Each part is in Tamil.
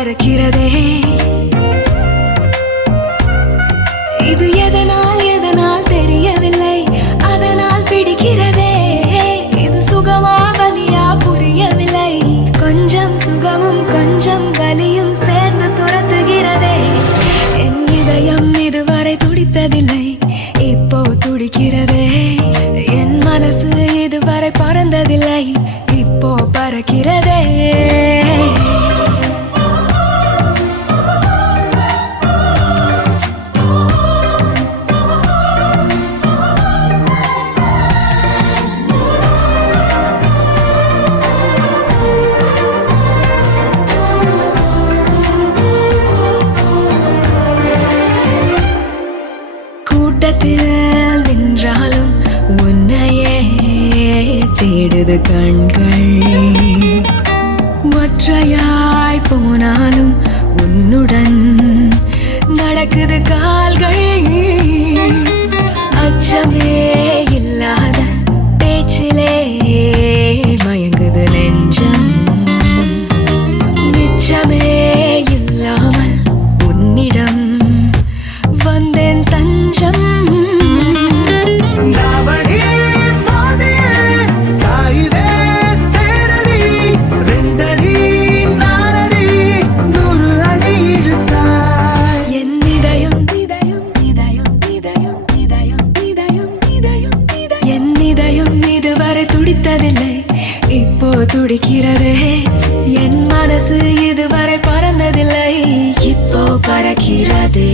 பறக்கிறதே. இது எதனால் தெரியவில்லை, அதனால் பிடிக்கிறதே. இது சுகமா வலியா புரியவில்லை, கொஞ்சம் சுகமும் கொஞ்சம் வலியும் சேர்ந்து துரத்துகிறதே. என் இதயம் இதுவரை துடித்ததில்லை, இப்போ துடிக்கிறதே. என் மனசு இதுவரை பறந்ததில்லை, இப்போ பறக்கிறதே. கூட்டத்தில் நின்றாலும் உன்னையே தேடுது கண்கள், ஒற்றையாய் போனாலும் உன்னுடன் நடக்குது கால்கள். அச்சமே இல்லாத பேச்சிலே மயங்குது நெஞ்சம், நிச்சமே இல்லாமல் உன்னிடம் வந்தேன் தஞ்சம். துடித்ததில்லை, இப்போ துடிக்கிறதே. என் மனசு இதுவரை பறந்ததில்லை, இப்போ பறக்கிறதே.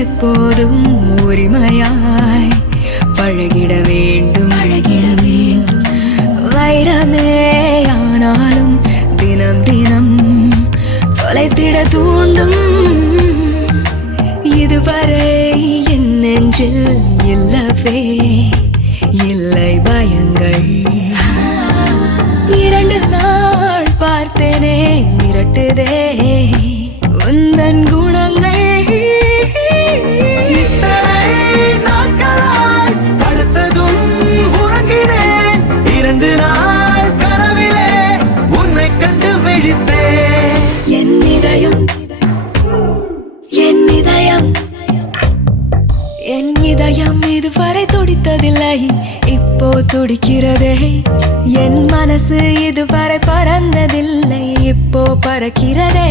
எப்போதும் உரிமையாய் பழகிட வேண்டும், வைரமே ஆனாலும் தினம் தினம் தொலைத்திட தூண்டும். இதுவரை என் நெஞ்சில் இல்லவே இல்லை பயங்கள், 2 நாள் பார்த்தேனே மிரட்டுதே உந்தன் குணங்கள். என் இதயம் இதுவரை துடித்ததில்லை, இப்போ துடிக்கிறதே. என் மனசு இதுவரை பறந்ததில்லை, இப்போ பறக்கிறதே.